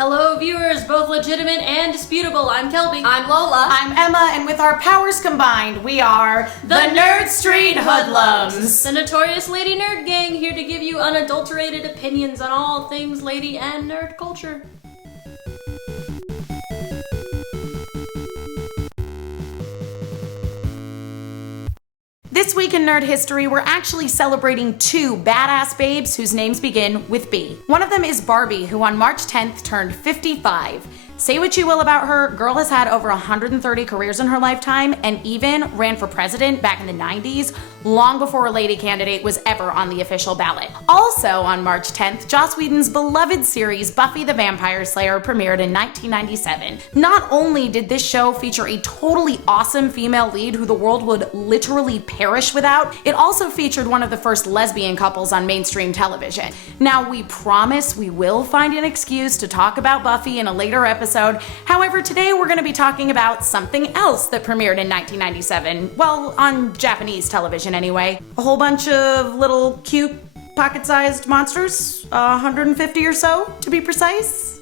Hello viewers, both legitimate and disputable. I'm Kelby. I'm Lola. I'm Emma, and with our powers combined, we are the NerdStreet Hoodlums. The notorious lady nerd gang, here to give you unadulterated opinions on all things lady and nerd culture. This week in nerd history, we're actually celebrating two badass babes whose names begin with B. One of them is Barbie, who on March 10th turned 55. Say what you will about her, girl has had over 130 careers in her lifetime and even ran for president back in the 90s, long before a lady candidate was ever on the official ballot. Also on March 10th, Joss Whedon's beloved series Buffy the Vampire Slayer premiered in 1997. Not only did this show feature a totally awesome female lead who the world would literally perish without, it also featured one of the first lesbian couples on mainstream television. Now, we promise we will find an excuse to talk about Buffy in a later episode. However, today we're going to be talking about something else that premiered in 1997. Well, on Japanese television anyway. A whole bunch of little cute pocket-sized monsters, 150 or so to be precise.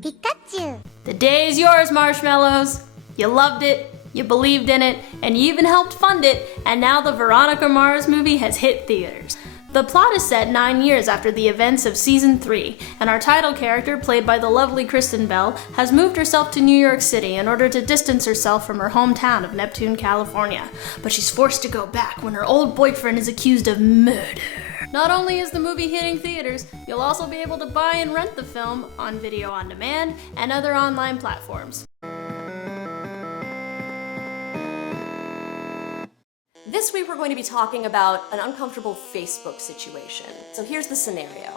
Pikachu. The day is yours, Marshmallows. You loved it, you believed in it, and you even helped fund it, and now the Veronica Mars movie has hit theaters. The plot is set 9 years after the events of Season 3, and our title character, played by the lovely Kristen Bell, has moved herself to New York City in order to distance herself from her hometown of Neptune, California. But she's forced to go back when her old boyfriend is accused of murder. Not only is the movie hitting theaters, you'll also be able to buy and rent the film on video on demand and other online platforms. This week we're going to be talking about an uncomfortable Facebook situation. So here's the scenario.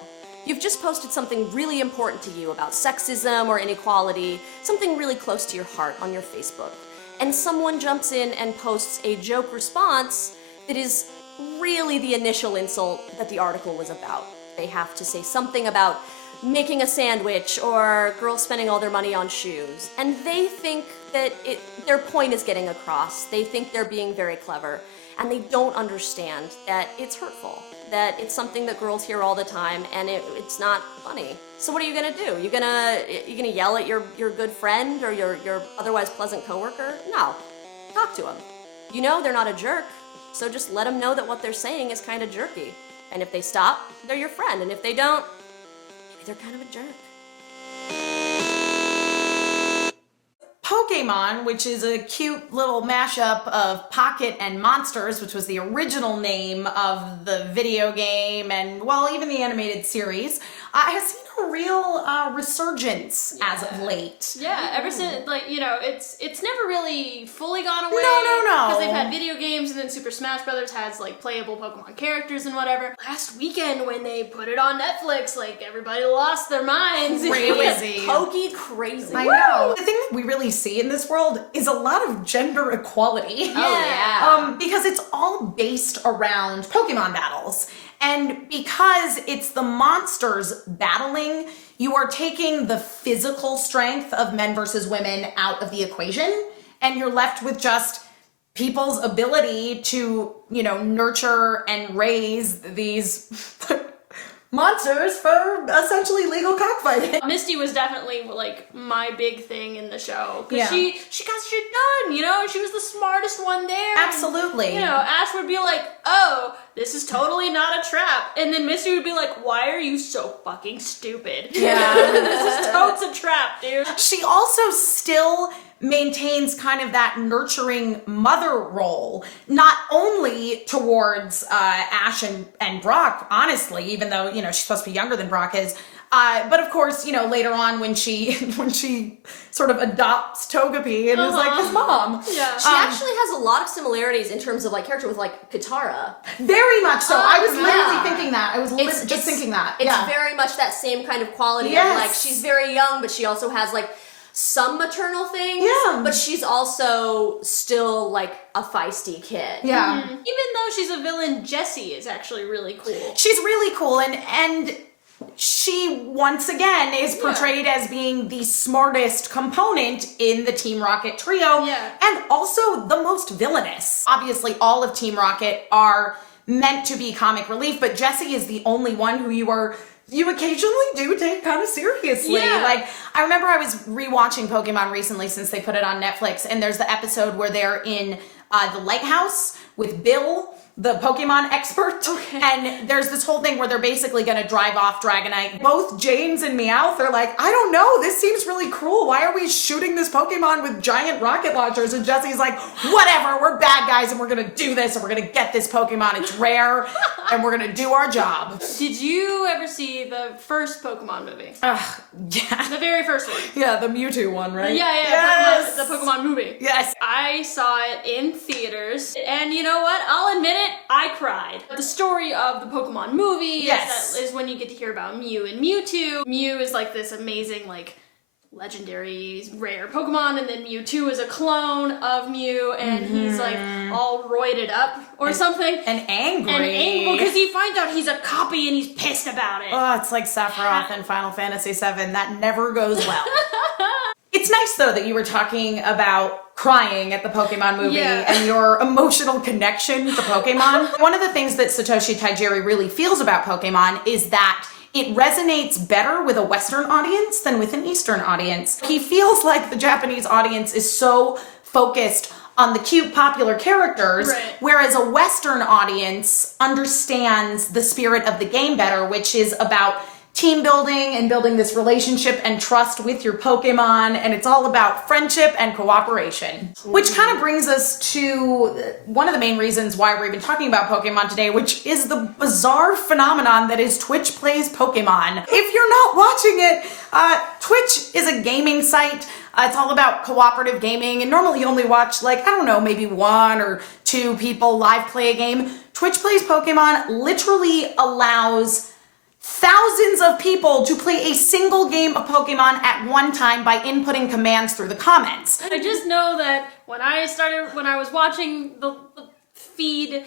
You've just posted something really important to you about sexism or inequality, something really close to your heart on your Facebook. And someone jumps in and posts a joke response that is really the initial insult that the article was about. They have to say something about making a sandwich or girls spending all their money on shoes. And they think that their point is getting across. They think they're being very clever. And they don't understand that it's hurtful, that it's something that girls hear all the time, and it's not funny. So what are you gonna do? You gonna yell at your good friend or your otherwise pleasant coworker? No, talk to them. You know they're not a jerk, so just let them know that what they're saying is kind of jerky. And if they stop, they're your friend, and if they don't, maybe they're kind of a jerk. Pokémon, which is a cute little mashup of Pocket and Monsters, which was the original name of the video game and, well, even the animated series, has seen a real resurgence as of late. Yeah, ever since, it's never really fully gone away. No. Because they've had video games, and then Super Smash Brothers has, playable Pokemon characters and whatever. Last weekend, when they put it on Netflix, everybody lost their minds. Crazy. Pokey crazy. I know. The thing that we really see in this world is a lot of gender equality. Oh, yeah. Because it's all based around Pokemon battles. And because it's the monsters battling, you are taking the physical strength of men versus women out of the equation, and you're left with just people's ability to, nurture and raise these monsters for essentially legal cockfighting. Misty was definitely my big thing in the show, because Yeah. she got shit done, she was the smartest one there. Absolutely. And, Ash would be like, oh, this is totally not a trap, and then Misty would be like, why are you so fucking stupid? Yeah. This is totes a trap, dude. She also still maintains kind of that nurturing mother role, not only towards Ash and Brock, honestly, even though, she's supposed to be younger than Brock is, but of course, later on when she sort of adopts Togepi and is like his mom. Yeah. She actually has a lot of similarities in terms of character with Katara. Very much so. I was literally yeah. thinking that. I was just thinking that. It's very much that same kind of quality Yes. of she's very young, but she also has some maternal things. Yeah. But she's also still a feisty kid. Yeah. Even though she's a villain, Jessie is actually really cool. She's really cool, and she once again is portrayed as being the smartest component in the Team Rocket trio, and also the most villainous. Obviously, all of Team Rocket are meant to be comic relief, but Jessie is the only one who you are you occasionally do take kind of seriously. Yeah. Like, I remember I was rewatching Pokemon recently since they put it on Netflix, and there's the episode where they're in the lighthouse with Bill, the Pokemon expert. Okay. And there's this whole thing where they're basically going to drive off Dragonite. Both James and Meowth are like, I don't know, this seems really cruel. Why are we shooting this Pokemon with giant rocket launchers? And Jesse's like, whatever, we're bad guys and we're going to do this and we're going to get this Pokemon. It's rare and we're going to do our job. Did you ever see the first Pokemon movie? Yeah. The very first one. Yeah, the Mewtwo one, right? Yeah, Yes. the Pokemon movie. Yes. I saw it in theaters, and you know what? I'll admit it, I cried. The story of the Pokemon movie is when you get to hear about Mew and Mewtwo. Mew is like this amazing, like, legendary, rare Pokemon, and then Mewtwo is a clone of Mew, and he's like all roided up or something. And angry. And angry because he finds out he's a copy and he's pissed about it. Oh, it's like Sephiroth in Final Fantasy VII. That never goes well. It's nice, though, that you were talking about crying at the Pokemon movie and your emotional connection to Pokemon. One of the things that Satoshi Tajiri really feels about Pokemon is that it resonates better with a Western audience than with an Eastern audience. He feels like the Japanese audience is so focused on the cute, popular characters, whereas a Western audience understands the spirit of the game better, which is about team building and building this relationship and trust with your Pokemon, and it's all about friendship and cooperation. Which kind of brings us to one of the main reasons why we're even talking about Pokemon today, which is the bizarre phenomenon that is Twitch Plays Pokémon. If you're not watching it, Twitch is a gaming site. It's all about cooperative gaming, and normally you only watch, like, I don't know, maybe 1 or 2 people live play a game. Twitch Plays Pokémon literally allows thousands of people to play a single game of Pokemon at one time by inputting commands through the comments. I just know that when I was watching the feed,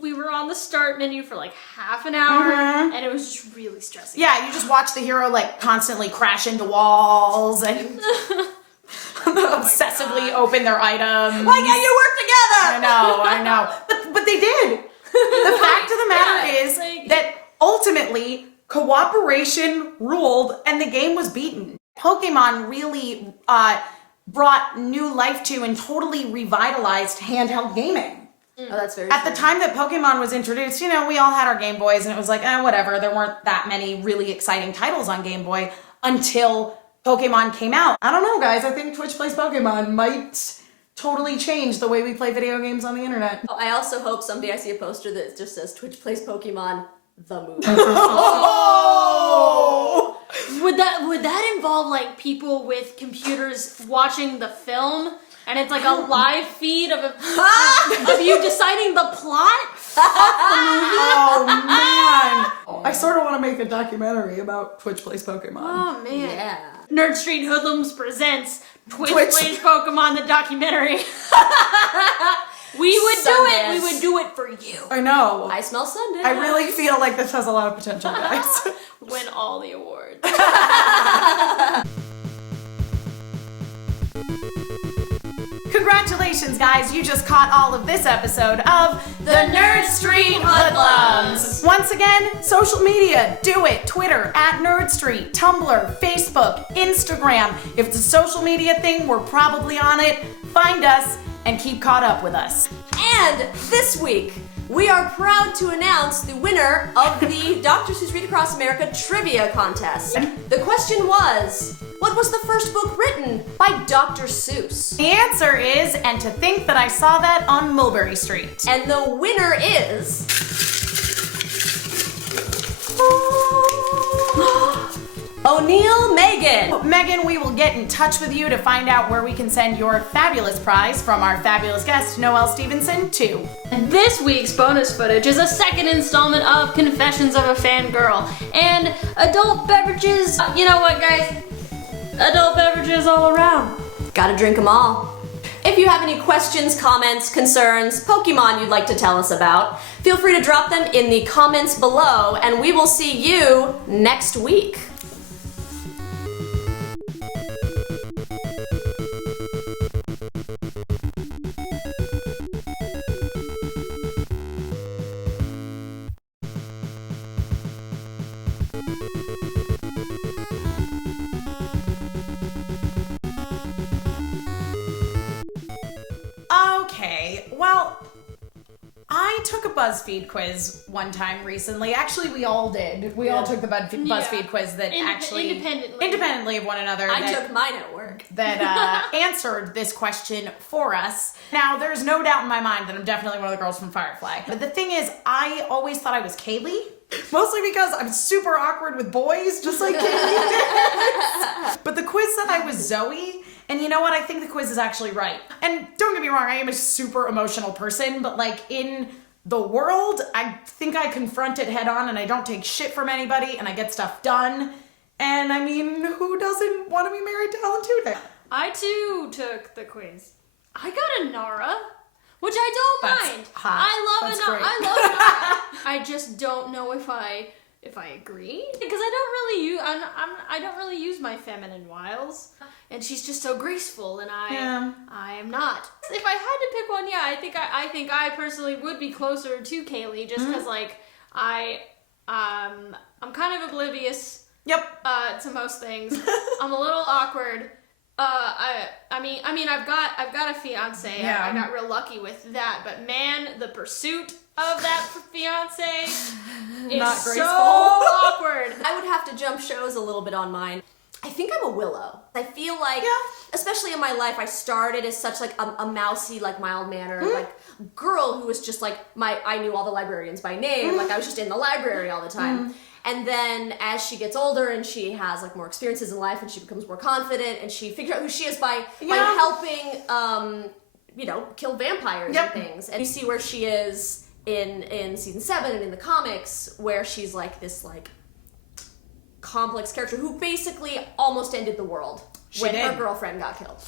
we were on the start menu for like half an hour, and it was just really stressing. Yeah, you just watch the hero like constantly crash into walls and obsessively open their items. Why can't you work together? I know. But they did. The fact of the matter is that ultimately cooperation ruled and the game was beaten. Pokemon really brought new life to and totally revitalized handheld gaming. Oh, that's very At true. the time that Pokemon was introduced, you know, we all had our Game Boys and it was like, whatever. There weren't that many really exciting titles on Game Boy until Pokemon came out. I don't know, guys. I think Twitch Plays Pokemon might totally change the way we play video games on the internet. I also hope someday I see a poster that just says Twitch Plays Pokemon, the movie. Oh! Would that involve like people with computers watching the film, and it's like a live feed of you deciding the plot of the movie? Oh man! I sort of want to make a documentary about Twitch Plays Pokemon. Oh man! Yeah. NerdStreet Hoodlums presents Twitch Twitch. Plays Pokemon the documentary. We would do it. We would do it for you. I know. I smell Sunday. I really feel like this has a lot of potential, guys. Win all the awards. Congratulations, guys! You just caught all of this episode of the NerdStreet Hoodlums. Once again, social media, do it. Twitter @NerdStreet, Tumblr, Facebook, Instagram. If it's a social media thing, we're probably on it. Find us and keep caught up with us. And this week, we are proud to announce the winner of the Doctors Who Read Across America Trivia Contest. The question was, what was the first book written by Dr. Seuss? The answer is, and to think that I saw that on Mulberry Street. And the winner is... O'Neill Megan. Megan, we will get in touch with you to find out where we can send your fabulous prize from our fabulous guest, Noelle Stevenson, too. And this week's bonus footage is a second installment of Confessions of a Fangirl. And adult beverages, you know what, guys? Adult beverages all around. Gotta drink them all. If you have any questions, comments, concerns, Pokemon you'd like to tell us about, feel free to drop them in the comments below, and we will see you next week. BuzzFeed quiz one time recently. Actually, we all did. We all took the BuzzFeed quiz that independently of one another. I took mine at work. That answered this question for us. Now, there's no doubt in my mind that I'm definitely one of the girls from Firefly. But the thing is, I always thought I was Kaylee. Mostly because I'm super awkward with boys, just like Kaylee. But the quiz said I was Zoe. And you know what? I think the quiz is actually right. And don't get me wrong, I am a super emotional person, but like in the world, I think I confront it head on and I don't take shit from anybody and I get stuff done. And I mean, who doesn't want to be married to Alan Tudyk? I too took the quiz. I got a Nara, which I don't mind. Hot. I love Nara. I just don't know if I agree, because I don't really use my feminine wiles, and she's just so graceful, and I am not. If I had to pick one, I think I personally would be closer to Kaylee, just because like I'm kind of oblivious. Yep. To most things. I'm a little awkward. I mean, I've got a fiance. Yeah. I got real lucky with that, but man, the pursuit of that fiance is Not so graceful. awkward. I would have to jump shows a little bit on mine. I think I'm a Willow. I feel like, especially in my life, I started as such like a mousy, like mild-mannered, like girl who was just like I knew all the librarians by name. Like I was just in the library all the time. And then as she gets older and she has like more experiences in life and she becomes more confident and she figures out who she is by helping, kill vampires and things. And you see where she is in season 7 and in the comics, where she's like this like complex character who basically almost ended the world when her girlfriend got killed.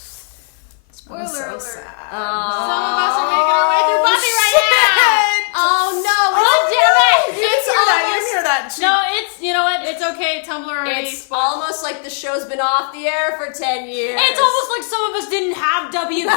Spoiler alert. Sad. Some of us are making our way through Buffy right now. Oh no! Damn it! You hear that? No, you know what? It's okay. Tumblr already. It's almost like the show's been off the air for 10 years. It's almost like some of us didn't have WB.